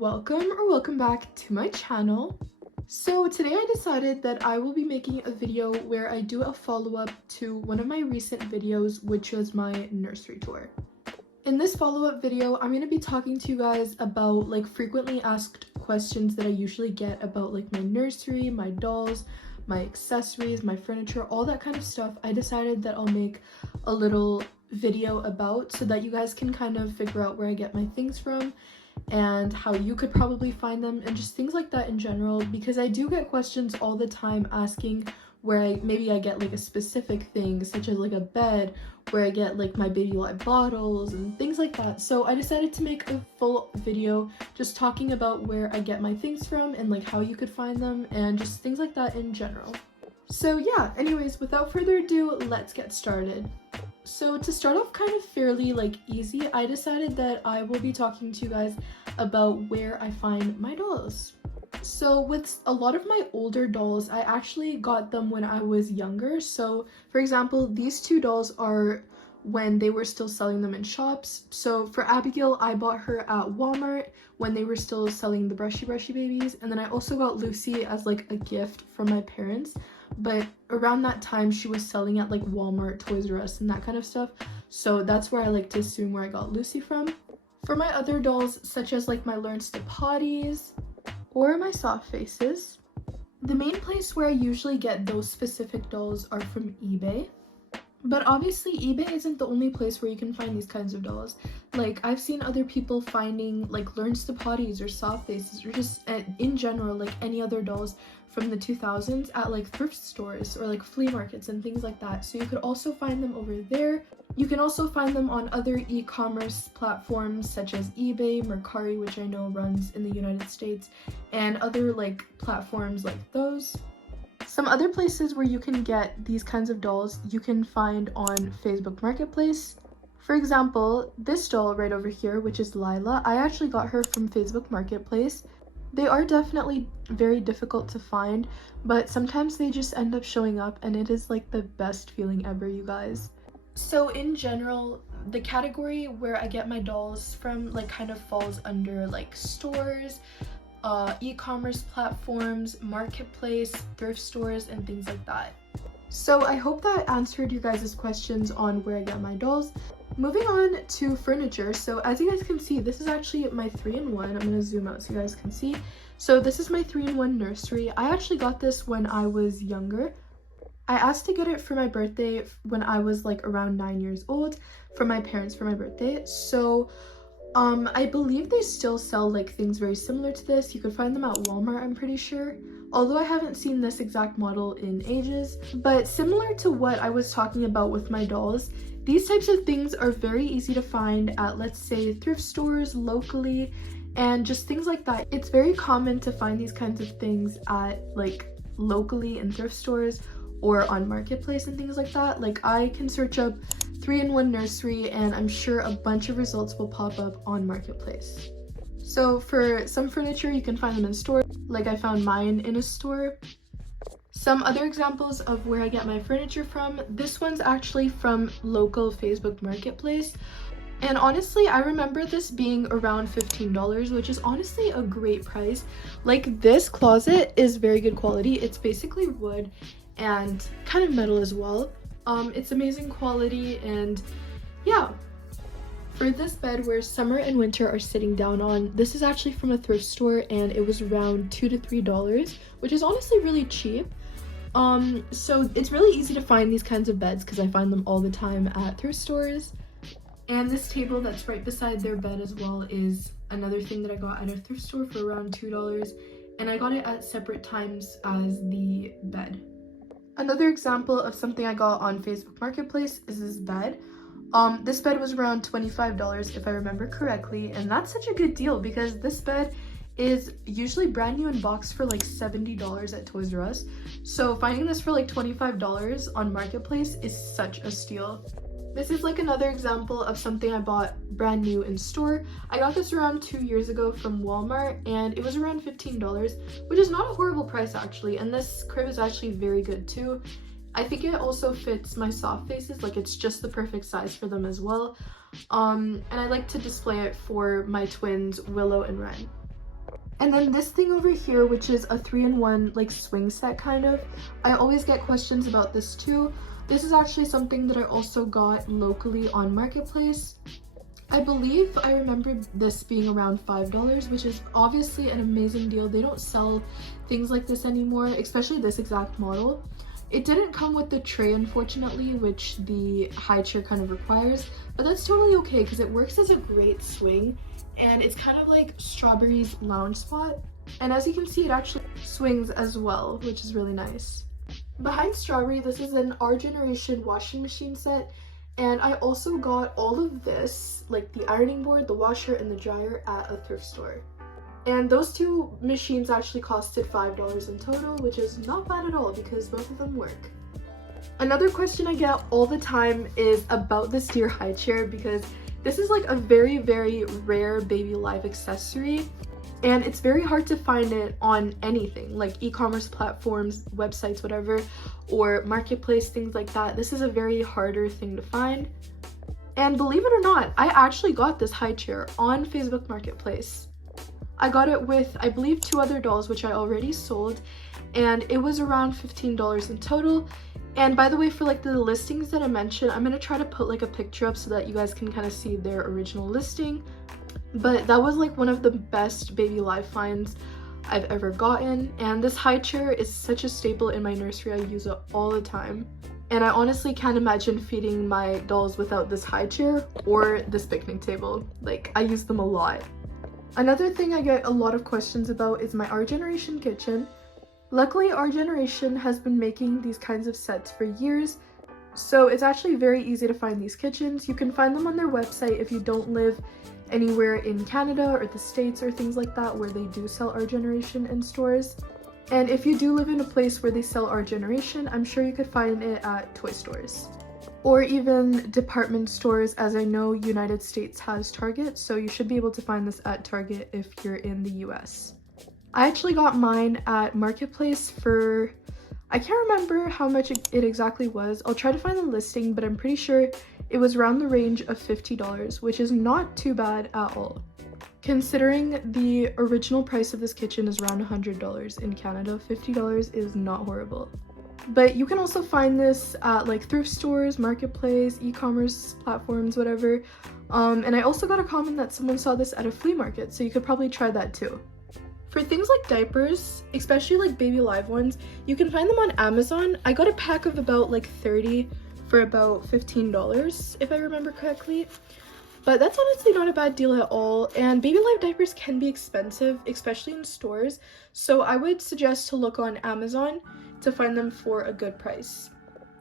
welcome back to my channel. So today I decided that I will be making a video where I do a follow-up to one of my recent videos, which was my nursery tour. In this follow-up video, I'm going to be talking to you guys about like frequently asked questions that I usually get about like my nursery, my dolls, my accessories, my furniture, all that kind of stuff. I decided that I'll make a little video about so that you guys can kind of figure out where I get my things from and how you could probably find them and just things like that in general, because I do get questions all the time asking where maybe I get like a specific thing, such as like a bed, where I get like my baby light bottles and things like that. So I decided to make a full video just talking about where I get my things from and like how you could find them and just things like that in general. So yeah, anyways, without further ado, let's get started. So to start off kind of fairly like easy, I decided that I will be talking to you guys about where I find my dolls. So with a lot of my older dolls, I actually got them when I was younger. So for example, these two dolls are when they were still selling them in shops. So for Abigail, I bought her at Walmart when they were still selling the brushy babies, and then I also got Lucy as like a gift from my parents, but around that time she was selling at like Walmart, Toys R Us, and that kind of stuff. So that's where I like to assume where I got Lucy from. For my other dolls, such as like my 𝐸𝐴𝐻𝑡𝑒 or my soft faces, the main place where I usually get those specific dolls are from eBay. But obviously eBay isn't the only place where you can find these kinds of dolls. Like I've seen other people finding like 𝐸𝐴𝐻𝑡𝑒 or soft faces or just in general like any other dolls from the 2000s at like thrift stores or like flea markets and things like that. So you could also find them over there. You can also find them on other e-commerce platforms such as eBay, Mercari, which I know runs in the United States, and other like platforms like those. Some other places where you can get these kinds of dolls you can find on Facebook Marketplace. For example, this doll right over here, which is Lila, I actually got her from Facebook Marketplace. They are definitely very difficult to find, but sometimes they just end up showing up and it is like the best feeling ever, you guys. So in general, the category where I get my dolls from like kind of falls under like stores, e-commerce platforms, marketplace, thrift stores, and things like that. So I hope that answered you guys' questions on where I get my dolls. Moving on to furniture. So as you guys can see, this is actually my 3-in-1. I'm going to zoom out so you guys can see. So this is my 3-in-1 nursery. I actually got this when I was younger. I asked to get it for my birthday when I was like around 9 years old from my parents for my birthday. So I believe they still sell like things very similar to this. You could find them at Walmart, I'm pretty sure. Although I haven't seen this exact model in ages. But similar to what I was talking about with my dolls, these types of things are very easy to find at, let's say, thrift stores locally and just things like that. It's very common to find these kinds of things at like locally in thrift stores or on marketplace and things like that. Like I can search up 3-in-1 nursery and I'm sure a bunch of results will pop up on marketplace. So for some furniture you can find them in stores, like I found mine in a store. Some other examples of where I get my furniture from, this one's actually from local Facebook Marketplace. And honestly, I remember this being around $15, which is honestly a great price. Like this closet is very good quality. It's basically wood and kind of metal as well. It's amazing quality, and yeah. For this bed where Summer and Winter are sitting down on, this is actually from a thrift store and it was around $2 to $3, which is honestly really cheap. So it's really easy to find these kinds of beds because I find them all the time at thrift stores. And this table that's right beside their bed as well is another thing that I got at a thrift store for around $2, and I got it at separate times as the bed. Another example of something I got on Facebook Marketplace is this bed. This bed was around $25 if I remember correctly, and that's such a good deal because this bed is usually brand new in box for like $70 at Toys R Us. So finding this for like $25 on Marketplace is such a steal. This is like another example of something I bought brand new in store. I got this around 2 years ago from Walmart and it was around $15, which is not a horrible price actually, and this crib is actually very good too. I think it also fits my soft faces, like it's just the perfect size for them as well. And I like to display it for my twins Willow and Ren. And then this thing over here, which is a 3-in-1 like swing set kind of. I always get questions about this too. This is actually something that I also got locally on Marketplace. I believe I remember this being around $5, which is obviously an amazing deal. They don't sell things like this anymore, especially this exact model. It didn't come with the tray, unfortunately, which the high chair kind of requires, but that's totally okay because it works as a great swing. And it's kind of like Strawberry's lounge spot. And as you can see, it actually swings as well, which is really nice. Behind Strawberry, this is an our generation washing machine set. And I also got all of this, like the ironing board, the washer, and the dryer at a thrift store. And those two machines actually costed $5 in total, which is not bad at all because both of them work. Another question I get all the time is about this deer high chair, because this is like a very, very rare baby live accessory, and it's very hard to find it on anything like e-commerce platforms, websites, whatever, or Marketplace, things like that. This is a very harder thing to find. And believe it or not, I actually got this high chair on Facebook Marketplace. I got it with, I believe, 2 other dolls, which I already sold, and it was around $15 in total. And by the way, for like the listings that I mentioned, I'm gonna try to put like a picture up so that you guys can kind of see their original listing. But that was like one of the best baby live finds I've ever gotten. And this high chair is such a staple in my nursery. I use it all the time. And I honestly can't imagine feeding my dolls without this high chair or this picnic table. Like, I use them a lot. Another thing I get a lot of questions about is my Our Generation kitchen. Luckily, Our Generation has been making these kinds of sets for years, so it's actually very easy to find these kitchens. You can find them on their website if you don't live anywhere in Canada or the States or things like that where they do sell Our Generation in stores. And if you do live in a place where they sell Our Generation, I'm sure you could find it at toy stores. Or even department stores, as I know United States has Target, so you should be able to find this at Target if you're in the US. I actually got mine at Marketplace for, I can't remember how much it exactly was. I'll try to find the listing, but I'm pretty sure it was around the range of $50, which is not too bad at all. Considering the original price of this kitchen is around $100 in Canada, $50 is not horrible. But you can also find this at like thrift stores, Marketplace, e-commerce platforms, whatever. And I also got a comment that someone saw this at a flea market, so you could probably try that too. For things like diapers, especially like baby live ones, you can find them on Amazon. I got a pack of about like 30 for about $15, if I remember correctly. But that's honestly not a bad deal at all. And baby live diapers can be expensive, especially in stores. So I would suggest to look on Amazon to find them for a good price.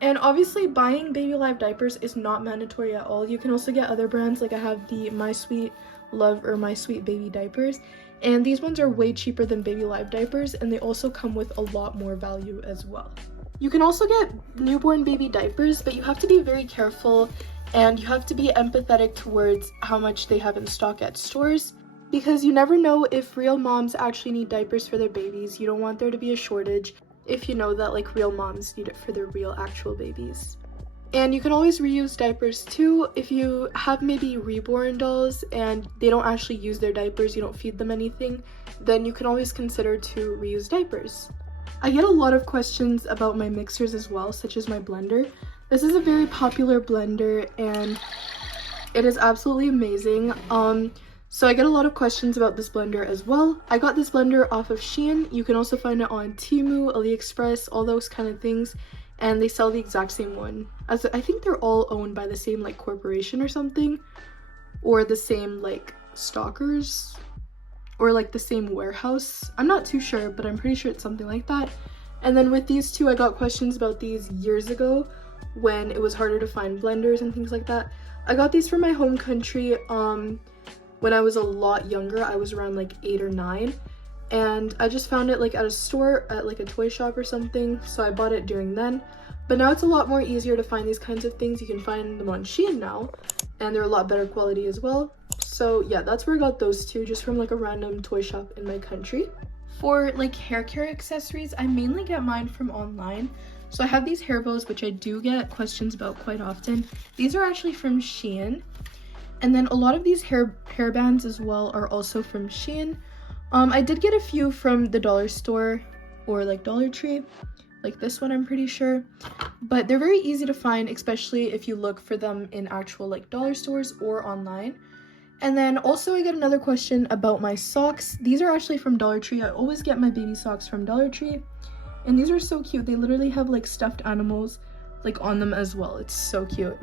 And obviously buying baby live diapers is not mandatory at all. You can also get other brands, like I have the My Sweet Love or My Sweet Baby diapers. And these ones are way cheaper than baby live diapers, and they also come with a lot more value as well. You can also get newborn baby diapers, but you have to be very careful and you have to be empathetic towards how much they have in stock at stores, because you never know if real moms actually need diapers for their babies. You don't want there to be a shortage if you know that like real moms need it for their real actual babies. And you can always reuse diapers too. If you have maybe reborn dolls and they don't actually use their diapers, you don't feed them anything, then you can always consider to reuse diapers. I get a lot of questions about my mixers as well, such as my blender. This is a very popular blender and it is absolutely amazing. So I get a lot of questions about this blender as well. I got this blender off of Shein. You can also find it on Temu, AliExpress, all those kind of things. And they sell the exact same one. As I think they're all owned by the same like corporation or something, or the same like stockers, or like the same warehouse. I'm not too sure, but I'm pretty sure it's something like that. And then with these two, I got questions about these years ago when it was harder to find blenders and things like that. I got these from my home country when I was a lot younger. I was around like 8 or 9. And I just found it like at a store, at like a toy shop or something, so I bought it during then. But now it's a lot more easier to find these kinds of things. You can find them on Shein now, and they're a lot better quality as well. So yeah, that's where I got those two, just from like a random toy shop in my country. For like hair care accessories, I mainly get mine from online. So I have these hair bows, which I do get questions about quite often. These are actually from Shein. And then a lot of these hair bands as well are also from Shein. I did get a few from the dollar store or like Dollar Tree, like this one I'm pretty sure, but they're very easy to find, especially if you look for them in actual like dollar stores or online. And then also I got another question about my socks. These are actually from Dollar Tree. I always get my baby socks from Dollar Tree, and these are so cute. They literally have like stuffed animals like on them as well. It's so cute.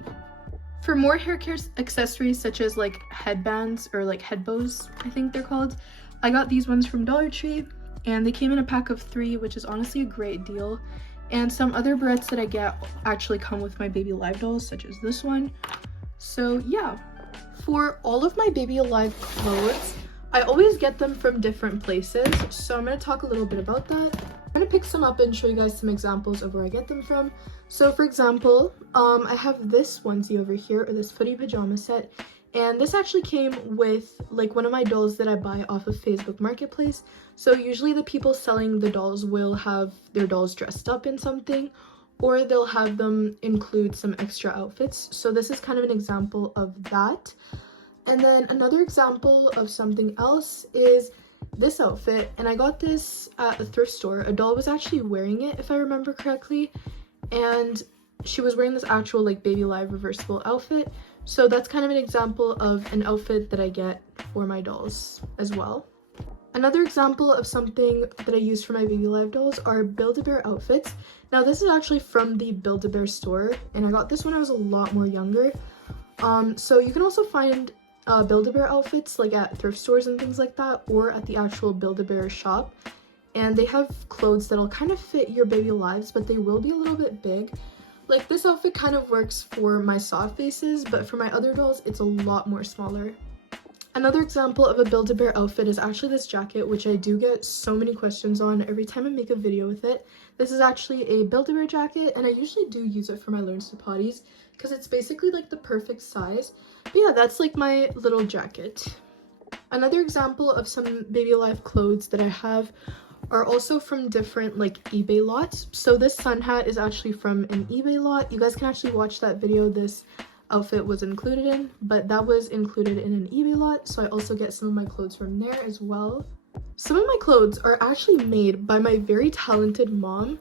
For more hair care accessories such as like headbands or like head bows, I think they're called, I got these ones from Dollar Tree, and they came in a pack of 3, which is honestly a great deal. And some other barrettes that I get actually come with my Baby Alive dolls, such as this one. So yeah, for all of my Baby Alive clothes, I always get them from different places, so I'm going to talk a little bit about that. I'm going to pick some up and show you guys some examples of where I get them from. So for example, I have this onesie over here, or this footy pajama set, and this actually came with like one of my dolls that I buy off of Facebook Marketplace. So usually the people selling the dolls will have their dolls dressed up in something, or they'll have them include some extra outfits. So this is kind of an example of that. And then another example of something else is this outfit, and I got this at a thrift store. A doll was actually wearing it, if I remember correctly, and she was wearing this actual like Baby Alive reversible outfit. So that's kind of an example of an outfit that I get for my dolls as well. Another example of something that I use for my Baby Alive dolls are Build-A-Bear outfits. Now this is actually from the Build-A-Bear store, and I got this when I was a lot more younger. So you can also find Build-A-Bear outfits like at thrift stores and things like that, or at the actual Build-A-Bear shop. And they have clothes that'll kind of fit your baby lives, but they will be a little bit big. Like this outfit kind of works for my soft faces, but for my other dolls, it's a lot more smaller. Another example of a Build-A-Bear outfit is actually this jacket, which I do get so many questions on every time I make a video with it. This is actually a Build-A-Bear jacket, and I usually do use it for my Learns to Potties because it's basically like the perfect size. But yeah, that's like my little jacket. Another example of some Baby Alive clothes that I have are also from different like eBay lots. So this sun hat is actually from an eBay lot. You guys can actually watch that video this outfit was included in, but that was included in an eBay lot, so I also get some of my clothes from there as well. Some of my clothes are actually made by my very talented mom.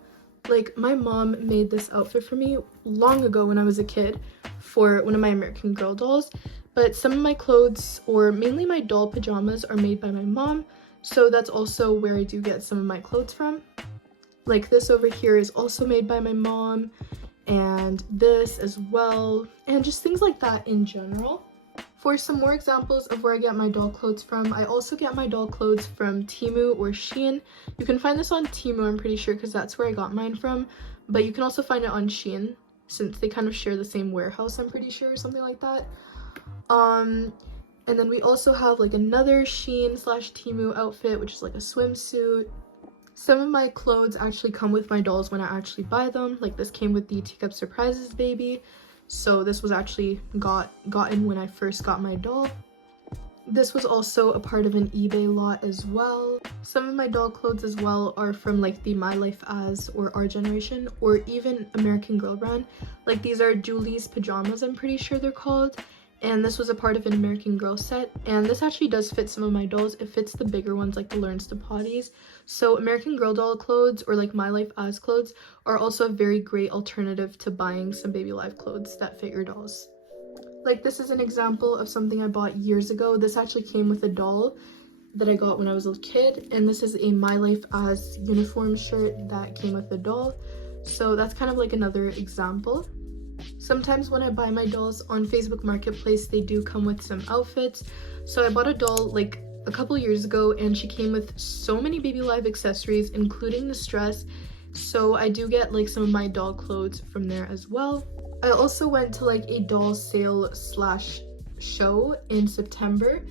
Like my mom made this outfit for me long ago when I was a kid for one of my American Girl dolls, but some of my clothes, or mainly my doll pajamas, are made by my mom, so that's also where I do get some of my clothes from. Like this over here is also made by my mom, and this as well, and just things like that in general. For some more examples of where I get my doll clothes from, I also get my doll clothes from Temu or Shein. You can find this on Temu, I'm pretty sure, because that's where I got mine from, but you can also find it on Shein since they kind of share the same warehouse, I'm pretty sure, or something like that. And then we also have like another Shein / Temu outfit, which is like a swimsuit. Some of my clothes actually come with my dolls when I actually buy them. Like this came with the Teacup Surprises baby, so this was actually gotten when I first got my doll. This was also a part of an eBay lot as well. Some of my doll clothes as well are from like the My Life As or Our Generation, or even American Girl brand. Like these are Julie's pajamas, I'm pretty sure they're called. And this was a part of an American Girl set, and this actually does fit some of my dolls. It fits the bigger ones like the Learns to Potties. So American Girl doll clothes or like My Life As clothes are also a very great alternative to buying some Baby Alive clothes that fit your dolls. Like this is an example of something I bought years ago. This actually came with a doll that I got when I was a kid, and this is a My Life As uniform shirt that came with the doll. So that's kind of like another example. Sometimes when I buy my dolls on Facebook Marketplace, they do come with some outfits. So I bought a doll like a couple years ago, and she came with so many Baby Alive accessories, including this dress. So I do get like some of my doll clothes from there as well. I also went to like a doll sale / show in September,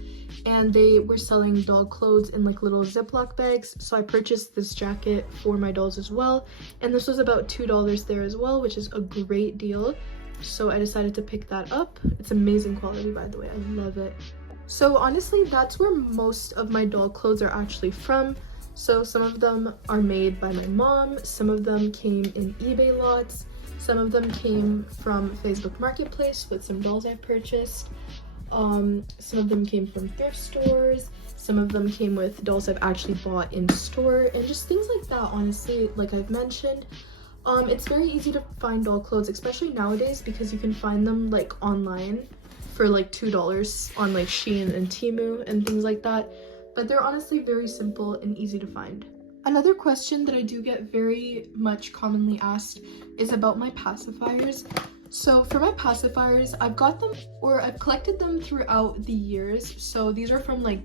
and they were selling doll clothes in like little Ziploc bags, so I purchased this jacket for my dolls as well, and this was about $2 there as well, which is a great deal, so I decided to pick that up. It's amazing quality, by the way. I love it. So honestly, that's where most of my doll clothes are actually from. So some of them are made by my mom, some of them came in eBay lots, some of them came from Facebook Marketplace with some dolls I purchased. Some of them came from thrift stores. Some of them came with dolls I've actually bought in store, and just things like that. Honestly, like I've mentioned, it's very easy to find doll clothes, especially nowadays, because you can find them like online for like $2 on like Shein and Temu and things like that. But they're honestly very simple and easy to find. Another question that I do get very much commonly asked is about my pacifiers. So for my pacifiers, I've got them, or I've collected them throughout the years. So these are from like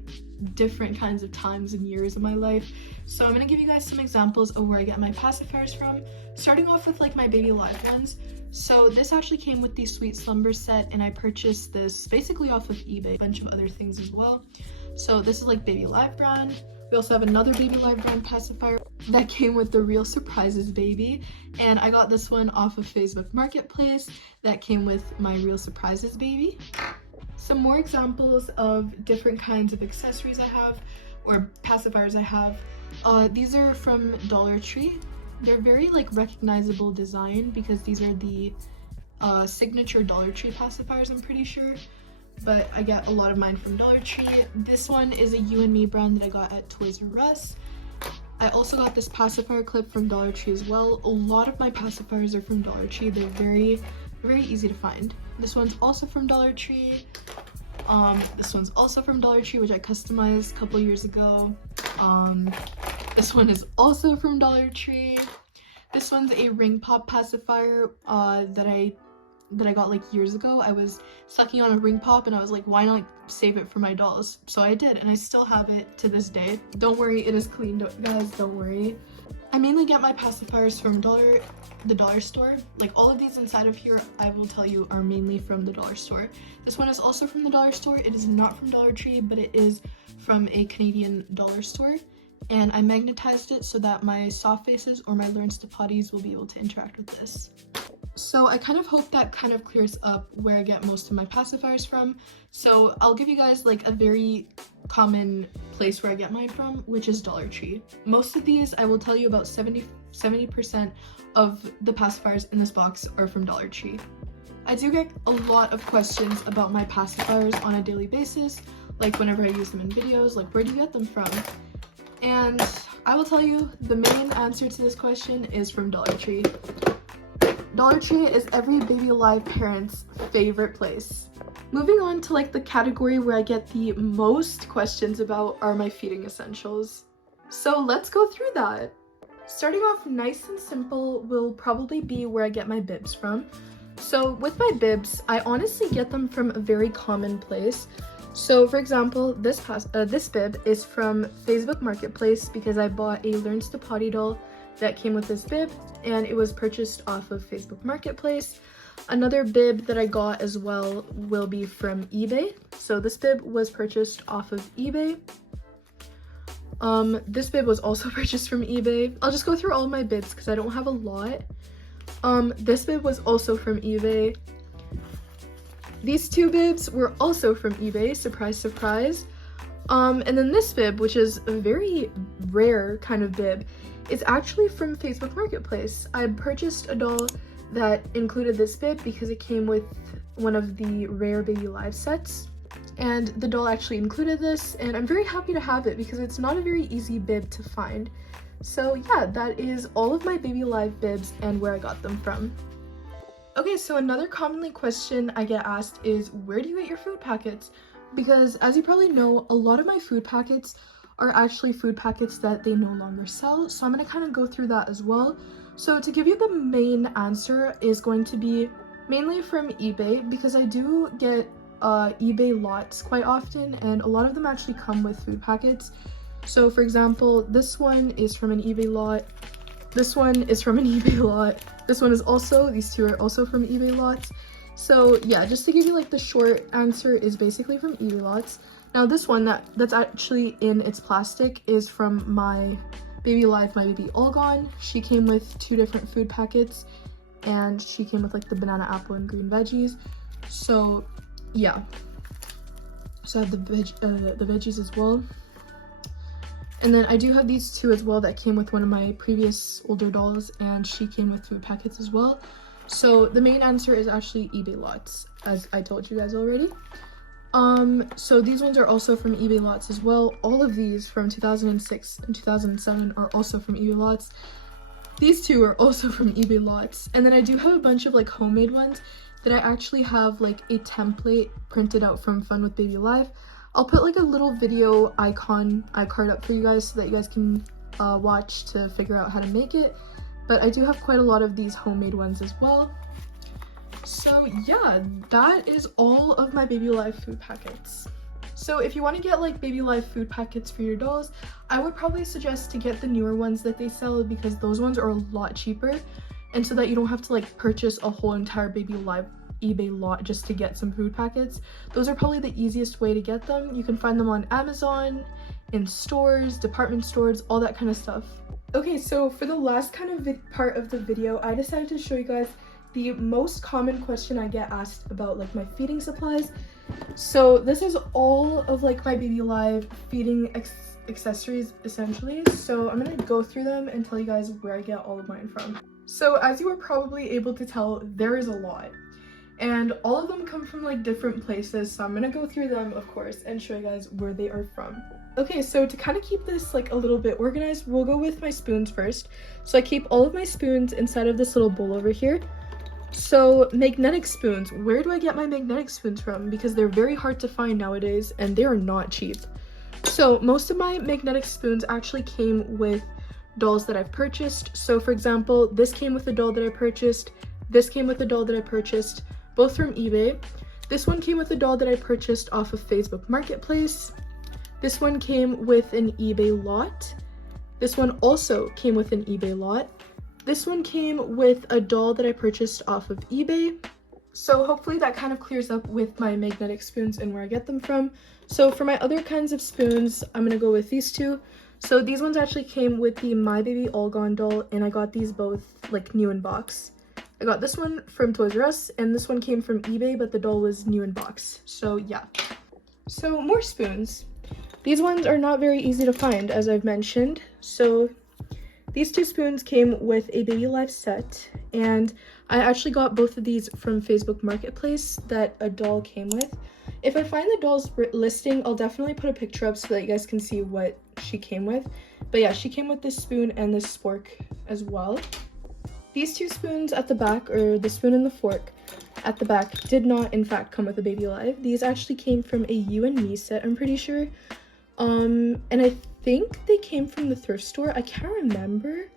different kinds of times and years of my life. So I'm gonna give you guys some examples of where I get my pacifiers from, starting off with like my Baby Live ones. So this actually came with the Sweet Slumber set, and I purchased this basically off of eBay, a bunch of other things as well. So this is like Baby Live brand. We also have another Baby Live brand pacifier that came with the Real Surprises baby, and I got this one off of Facebook Marketplace that came with my Real Surprises baby. Some more examples of different kinds of accessories I have, or pacifiers I have. These are from Dollar Tree. They're very like recognizable design because these are the signature Dollar Tree pacifiers, I'm pretty sure. But I get a lot of mine from Dollar Tree. This one is a You and Me brand that I got at Toys R Us. I also got this pacifier clip from Dollar Tree as well. A lot of my pacifiers are from Dollar Tree. They're very easy to find. This one's also from Dollar Tree. This one's also from Dollar Tree, which I customized a couple years ago. This one is also from Dollar Tree. This one's a ring pop pacifier that I got like years ago. I was sucking on a ring pop and I was like, why not save it for my dolls? So I did, and I still have it to this day. Don't worry, it is clean, guys, don't worry. I mainly get my pacifiers from the dollar store. Like all of these inside of here, I will tell you, are mainly from the dollar store. This one is also from the dollar store. It is not from Dollar Tree, but it is from a Canadian dollar store. And I magnetized it so that my soft faces or my 𝐸𝑚𝑠𝑡𝑒𝑃𝑜𝑡𝑦s will be able to interact with this. So I kind of hope that kind of clears up where I get most of my pacifiers from. So I'll give you guys like a very common place where I get mine from, which is Dollar Tree. Most of these, I will tell you, about 70% of the pacifiers in this box are from Dollar Tree. I do get a lot of questions about my pacifiers on a daily basis, like whenever I use them in videos, like where do you get them from? And I will tell you, the main answer to this question is from Dollar Tree. Dollar Tree is every Baby Alive parent's favorite place. Moving on to like the category where I get the most questions about are my feeding essentials. So let's go through that. Starting off nice and simple will probably be where I get my bibs from. So with my bibs, I honestly get them from a very common place. So for example, this bib is from Facebook Marketplace because I bought a 𝐸𝑚𝑠𝑡𝑒 doll that came with this bib, and it was purchased off of Facebook Marketplace. Another bib that I got as well will be from eBay. So this bib was purchased off of eBay. This bib was also purchased from eBay. I'll just go through all of my bibs because I don't have a lot. This bib was also from eBay. These two bibs were also from eBay, surprise, surprise. And then this bib, which is a very rare kind of bib, is actually from Facebook Marketplace. I purchased a doll that included this bib because it came with one of the rare Baby Live sets, and the doll actually included this, and I'm very happy to have it because it's not a very easy bib to find. So yeah, that is all of my Baby Live bibs and where I got them from. Okay, so another commonly question I get asked is, where do you get your food packets? Because as you probably know, a lot of my food packets are actually food packets that they no longer sell, so I'm going to kind of go through that as well. So to give you the main answer is going to be mainly from eBay, because I do get eBay lots quite often, and a lot of them actually come with food packets. So for example, this one is from an eBay lot, this one is from an eBay lot, this one is also, these two are also from eBay lots. So yeah, just to give you like the short answer is basically from eBay lots. Now this one that's actually in its plastic is from my Baby Live, my baby all gone. She came with 2 different food packets, and she came with like the banana, apple, and green veggies. So yeah, so I have the veggies as well. And then I do have these 2 as well that came with one of my previous older dolls, and she came with food packets as well. So the main answer is actually eBay lots, as I told you guys already. So these ones are also from eBay lots as well. All of these from 2006 and 2007 are also from eBay lots. These two are also from eBay lots. And then I do have a bunch of like homemade ones that I actually have like a template printed out from Fun with Baby Live. I'll put like a little video iCard up for you guys so that you guys can watch to figure out how to make it. But I do have quite a lot of these homemade ones as well. So yeah, that is all of my Baby Live food packets. So if you want to get like Baby Live food packets for your dolls, I would probably suggest to get the newer ones that they sell because those ones are a lot cheaper, and so that you don't have to like purchase a whole entire Baby Live eBay lot just to get some food packets. Those are probably the easiest way to get them. You can find them on Amazon, in stores, department stores, all that kind of stuff. Okay, so for the last kind of part of the video, I decided to show you guys the most common question I get asked about like my feeding supplies. So this is all of like my Baby Live feeding accessories essentially. So I'm gonna go through them and tell you guys where I get all of mine from. So as you were probably able to tell, there is a lot. And all of them come from like different places, so I'm gonna go through them of course and show you guys where they are from. Okay, so to kind of keep this like a little bit organized, we'll go with my spoons first. So I keep all of my spoons inside of this little bowl over here. So magnetic spoons, where do I get my magnetic spoons from? Because they're very hard to find nowadays and they are not cheap. So most of my magnetic spoons actually came with dolls that I've purchased. So for example, this came with a doll that I purchased, this came with a doll that I purchased, both from eBay. This one came with a doll that I purchased off of Facebook Marketplace. This one came with an eBay lot. This one also came with an eBay lot. This one came with a doll that I purchased off of eBay. So hopefully that kind of clears up with my magnetic spoons and where I get them from. So for my other kinds of spoons, I'm gonna go with these two. So these ones actually came with the My Baby All Gone doll, and I got these both like new in box. I got this one from Toys R Us, and this one came from eBay, but the doll was new in box. So yeah. So more spoons. These ones are not very easy to find, as I've mentioned. So these two spoons came with a Baby Live set, and I actually got both of these from Facebook Marketplace that a doll came with. If I find the doll's listing, I'll definitely put a picture up so that you guys can see what she came with. But yeah, she came with this spoon and this spork as well. These two spoons at the back, or the spoon and the fork at the back, did not in fact come with a Baby Live. These actually came from a You and Me set, I'm pretty sure. And I think they came from the thrift store, I can't remember,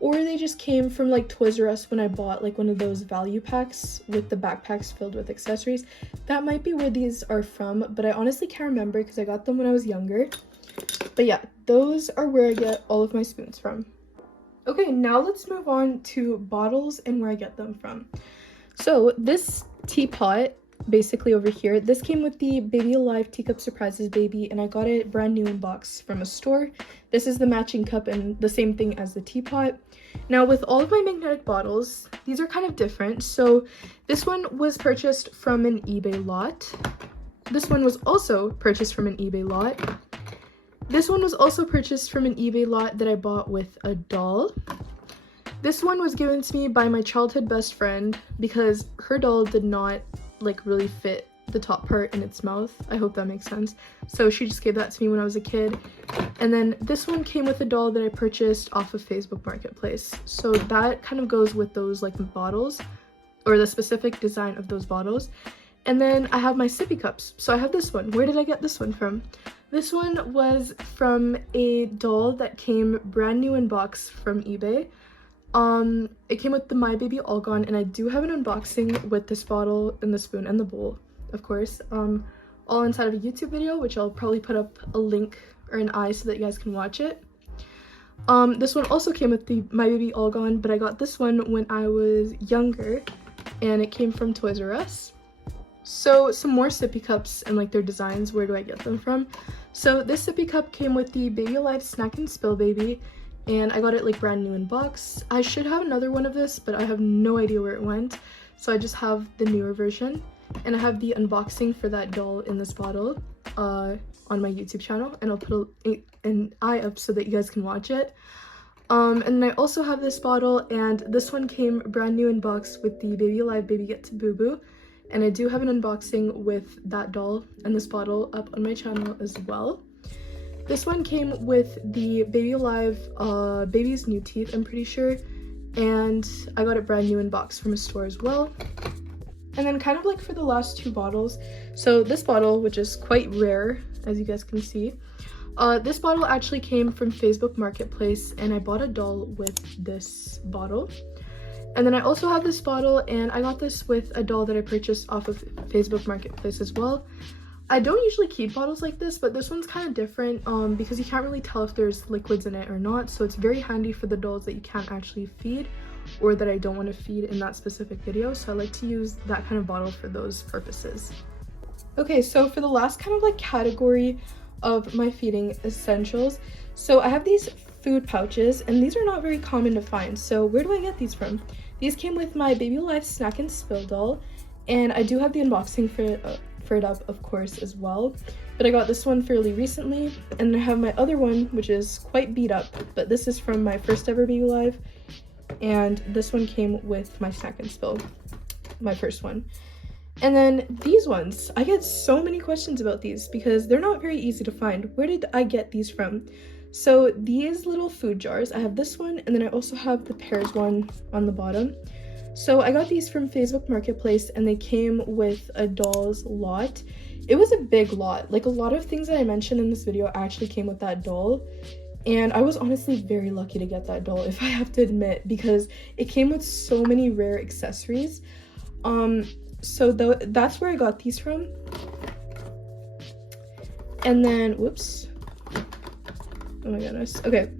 or they just came from like Toys R Us when I bought like one of those value packs with the backpacks filled with accessories. That might be where these are from, but I honestly can't remember because I got them when I was younger. But yeah, those are where I get all of my spoons from. Okay, now let's move on to bottles and where I get them from. So this teapot, basically over here, this came with the Baby Alive Teacup Surprises Baby, and I got it brand new in box from a store. This is the matching cup and the same thing as the teapot. Now with all of my magnetic bottles, these are kind of different. So this one was purchased from an eBay lot. This one was also purchased from an eBay lot. This one was also purchased from an eBay lot that I bought with a doll. This one was given to me by my childhood best friend because her doll did not like really fit the top part in its mouth. I hope that makes sense. So she just gave that to me when I was a kid. And then this one came with a doll that I purchased off of Facebook Marketplace. So that kind of goes with those like bottles, or the specific design of those bottles. And then I have my sippy cups. So I have this one. Where did I get this one from? This one was from a doll that came brand new in box from eBay. It came with the My Baby All Gone, and I do have an unboxing with this bottle and the spoon and the bowl, of course, all inside of a YouTube video, which I'll probably put up a link or an eye so that you guys can watch it. This one also came with the My Baby All Gone, but I got this one when I was younger, and it came from Toys R Us. So some more sippy cups and like their designs, where do I get them from? So this sippy cup came with the Baby Alive Snack and Spill Baby, and I got it like brand new in box. I should have another one of this, but I have no idea where it went, so I just have the newer version. And I have the unboxing for that doll in this bottle on my YouTube channel, and I'll put an eye up so that you guys can watch it. And then I also have this bottle, and this one came brand new in box with the Baby Alive Baby Get to Boo Boo. and I do have an unboxing with that doll and this bottle up on my channel as well. This one came with the Baby Alive baby's new teeth, I'm pretty sure, and I got it brand new in box from a store as well. And then kind of like for the last two bottles, so this bottle, which is quite rare as you guys can see, this bottle actually came from Facebook Marketplace, and I bought a doll with this bottle. And then I also have this bottle, and I got this with a doll that I purchased off of Facebook Marketplace as well. I don't usually keep bottles like this, but this one's kind of different because you can't really tell if there's liquids in it or not, so it's very handy for the dolls that you can't actually feed or that I don't want to feed in that specific video, so I like to use that kind of bottle for those purposes. Okay, so for the last kind of like category of my feeding essentials, so I have these food pouches, and these are not very common to find. So where do I get these from? These came with my Baby Alive Snack and Spill doll, and I do have the unboxing for it up, of course, as well. But I got this one fairly recently, and I have my other one, which is quite beat up, but this is from my first ever Baby Alive, and this one came with my Snack and Spill, my first one. And then these ones, I get so many questions about these because they're not very easy to find. Where did I get these from? So these little food jars, I have this one, and then I also have the pears one on the bottom. So I got these from Facebook Marketplace, and they came with a doll's lot. It was a big lot. Like, a lot of things that I mentioned in this video actually came with that doll, and I was honestly very lucky to get that doll, if I have to admit, because it came with so many rare accessories. So that's where I got these from. And then, whoops. Oh my goodness. Okay,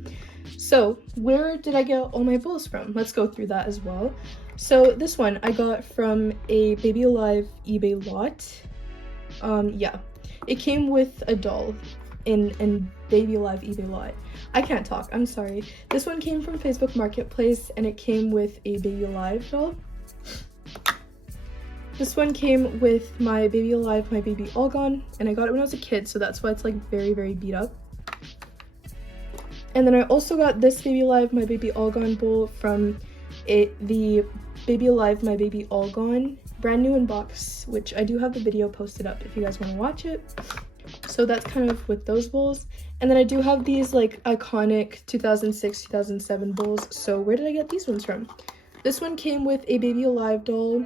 so where did I get all my bowls from? Let's go through that as well. So this one I got from a Baby Alive eBay lot. Yeah, it came with a doll in Baby Alive eBay lot. I can't talk, I'm sorry. This one came from Facebook Marketplace, and it came with a Baby Alive doll. This one came with my Baby Alive, my Baby All Gone, and I got it when I was a kid, so that's why it's like very, very beat up. And then I also got this Baby Alive, my Baby All Gone bowl from the Baby Alive, my Baby All Gone brand new in box, which I do have the video posted up if you guys want to watch it. So that's kind of with those bowls. And then I do have these like iconic 2006, 2007 bowls. So where did I get these ones from? This one came with a Baby Alive doll.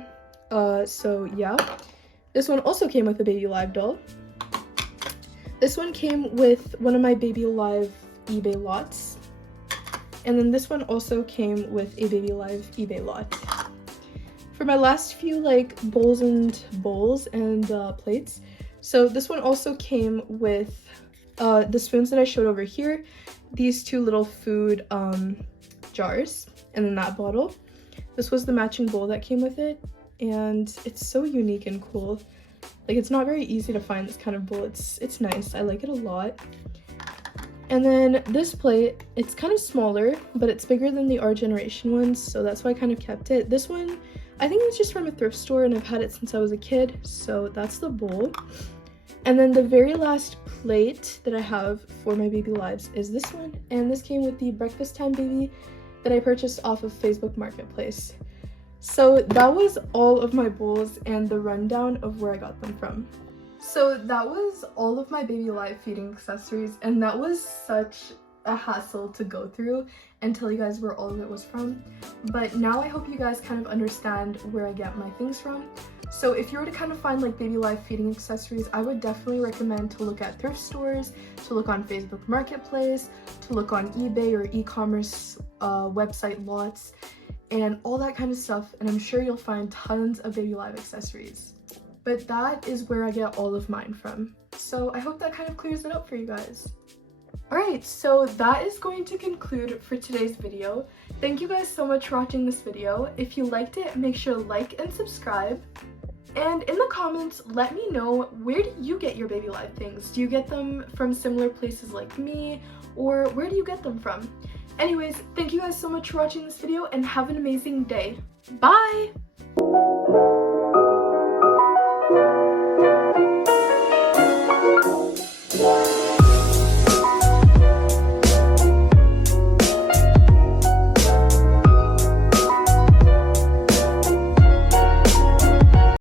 So yeah. This one also came with a Baby Alive doll. This one came with one of my Baby Alive eBay lots. And then this one also came with a Baby Alive eBay lot. For my last few like bowls and plates, so this one also came with the spoons that I showed over here, these two little food jars, and then that bottle. This was the matching bowl that came with it, and it's so unique and cool. Like, it's not very easy to find this kind of bowl. It's nice. I like it a lot. And then this plate, it's kind of smaller, but it's bigger than the Our Generation ones, so that's why I kind of kept it. This one, I think it's just from a thrift store, and I've had it since I was a kid, so that's the bowl. And then the very last plate that I have for my Baby Lives is this one, and this came with the Breakfast Time Baby that I purchased off of Facebook Marketplace. So that was all of my bowls and the rundown of where I got them from. So that was all of my Baby Alive feeding accessories, and that was such a hassle to go through and tell you guys where all of it was from. But now I hope you guys kind of understand where I get my things from. So if you were to kind of find like Baby Alive feeding accessories, I would definitely recommend to look at thrift stores, to look on Facebook Marketplace, to look on eBay or e-commerce website lots, and all that kind of stuff, and I'm sure you'll find tons of Baby Alive accessories. But that is where I get all of mine from. So I hope that kind of clears it up for you guys. Alright, so that is going to conclude for today's video. Thank you guys so much for watching this video. If you liked it, make sure to like and subscribe. And in the comments, let me know, where do you get your Baby Alive things? Do you get them from similar places like me? Or where do you get them from? Anyways, thank you guys so much for watching this video, and have an amazing day. Bye!